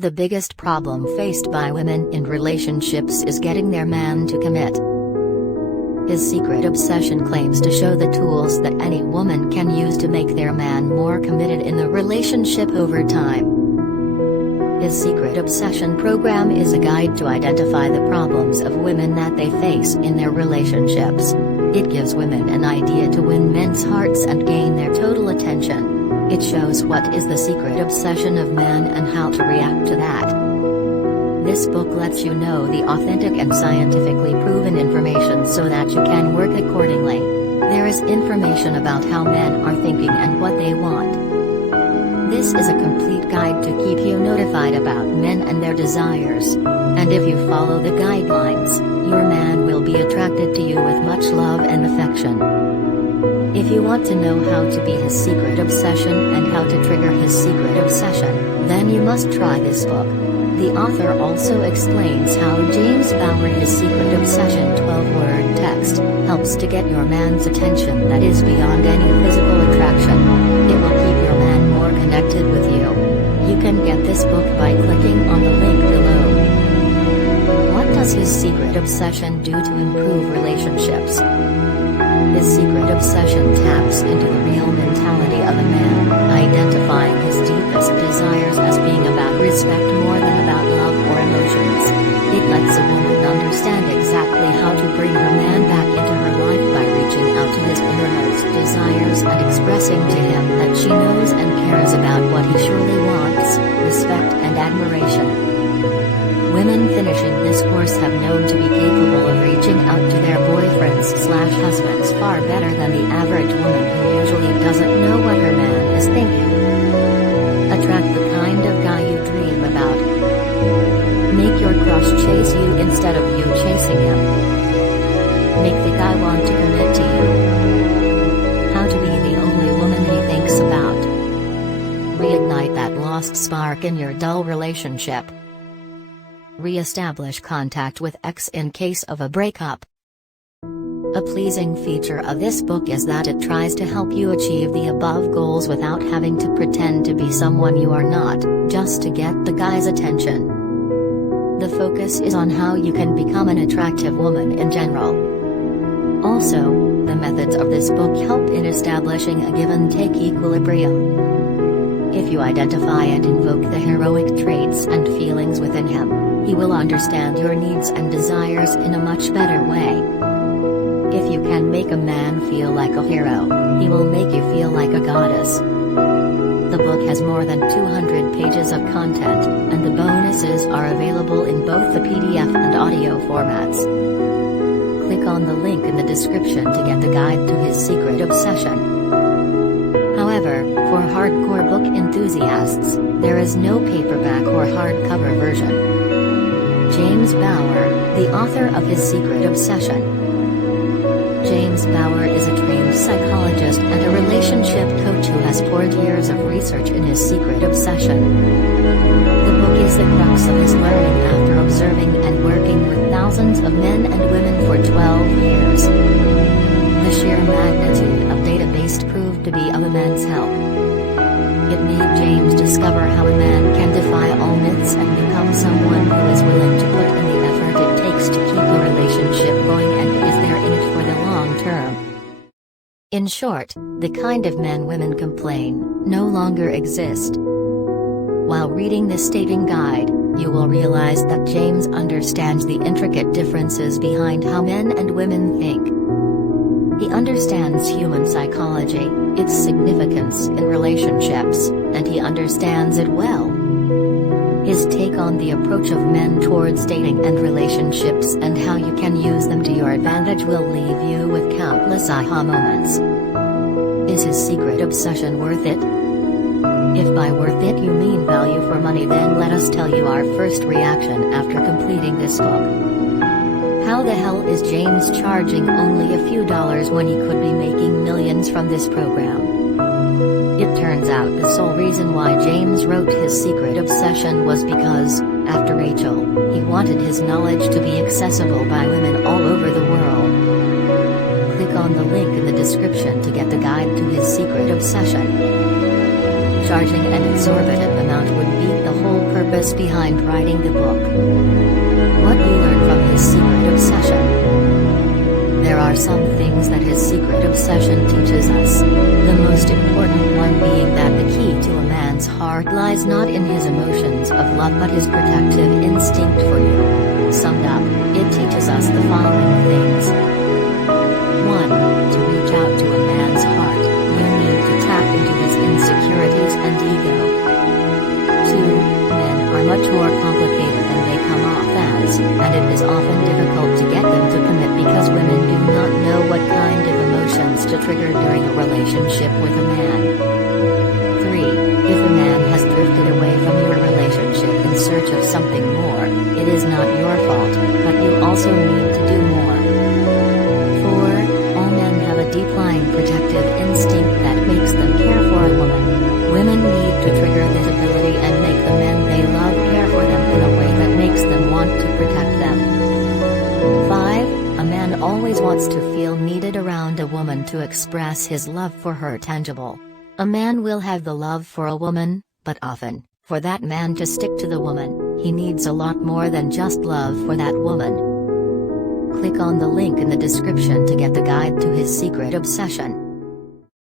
The biggest problem faced by women in relationships is getting their man to commit. His secret obsession claims to show the tools that any woman can use to make their man more committed in the relationship over time. His secret obsession program is a guide to identify the problems of women that they face in their relationships. It gives women an idea to win men's hearts and gain their total attention. It shows what is the secret obsession of men and how to react to that. This book lets you know the authentic and scientifically proven information so that you can work accordingly. There is information about how men are thinking and what they want. This is a complete guide to keep you notified about men and their desires. And if you follow the guidelines, your man will be attracted to you with much love and affection. If you want to know how to be his secret obsession and how to trigger his secret obsession, then you must try this book. The author also explains how James Bauer his secret obsession 12-word text helps to get your man's attention that is beyond any physical attraction. It will keep your man more connected with you. You can get this book by clicking on the link below. What does his secret obsession do to improve relationships? His secret obsession taps into the real mentality of a man, identifying his deepest desires as being about respect more than about love or emotions. It lets a woman understand exactly how to bring her man back into her life by reaching out to his innermost desires and expressing to him that she knows and cares about what he surely wants, respect and admiration. Women finishing this course have known to be capable of reaching out to their boyfriends/husbands far better than the average woman who usually doesn't know what her man is thinking. Attract the kind of guy you dream about. Make your crush chase you instead of you chasing him. Make the guy want to commit to you. How to be the only woman he thinks about. Reignite that lost spark in your dull relationship. Re-establish contact with ex in case of a breakup. A pleasing feature of this book is that it tries to help you achieve the above goals without having to pretend to be someone you are not, just to get the guy's attention. The focus is on how you can become an attractive woman in general. Also, the methods of this book help in establishing a give-and-take equilibrium. If you identify and invoke the heroic traits and feelings within him, he will understand your needs and desires in a much better way. If you can make a man feel like a hero, he will make you feel like a goddess. The book has more than 200 pages of content, and the bonuses are available in both the PDF and audio formats. Click on the link in the description to get the guide to his secret obsession. However, for hardcore book enthusiasts, there is no paperback or hardcover version. James Bauer, the author of his secret obsession. James Bauer is a trained psychologist and a relationship coach who has poured years of research in his secret obsession. The book is the crux of his learning after observing and working with thousands of men and women for 12 years. The sheer magnitude of data-based proved to be of immense help. It made James discover how a man can defy all myths and become someone who is willing to put in the effort it takes to keep a relationship going and is there in it for the long term. In short, the kind of men women complain no longer exist. While reading this dating guide, you will realize that James understands the intricate differences behind how men and women think. He understands human psychology, its significance in relationships, and he understands it well. His take on the approach of men towards dating and relationships and how you can use them to your advantage will leave you with countless aha moments. Is his secret obsession worth it? If by worth it you mean value for money, then let us tell you our first reaction after completing this book. How the hell is James charging only a few dollars when he could be making millions from this program? It turns out the sole reason why James wrote his secret obsession was because, after Rachel, he wanted his knowledge to be accessible by women all over the world. Click on the link in the description to get the guide to his secret obsession. Charging an exorbitant amount would beat the whole purpose behind writing the book. What you learn from his secret obsession. There are some things that his secret obsession teaches us. The most important one being that the key to a man's heart lies not in his emotions of love but his protective instinct for you. Summed up, it teaches us the following things. 1. To reach out to a man's heart, you need to tap into his insecurities and ego. 2. Men are much more complicated than they come off as, and it is often difficult to get them to commit because women do not know what kind of emotions to trigger during a relationship with a man. 3. If a man has drifted away from your relationship in search of something more, it is not your fault, but you also need to do more. 4. All men have a deep-lying protective instinct that makes them care for a woman. Women need to trigger this ability and make the men they love care for them in a way that makes them want to protect them. 5. A man always wants to feel needed around a woman to express his love for her tangible. A man will have the love for a woman, but often, for that man to stick to the woman, he needs a lot more than just love for that woman. Click on the link in the description to get the guide to his secret obsession.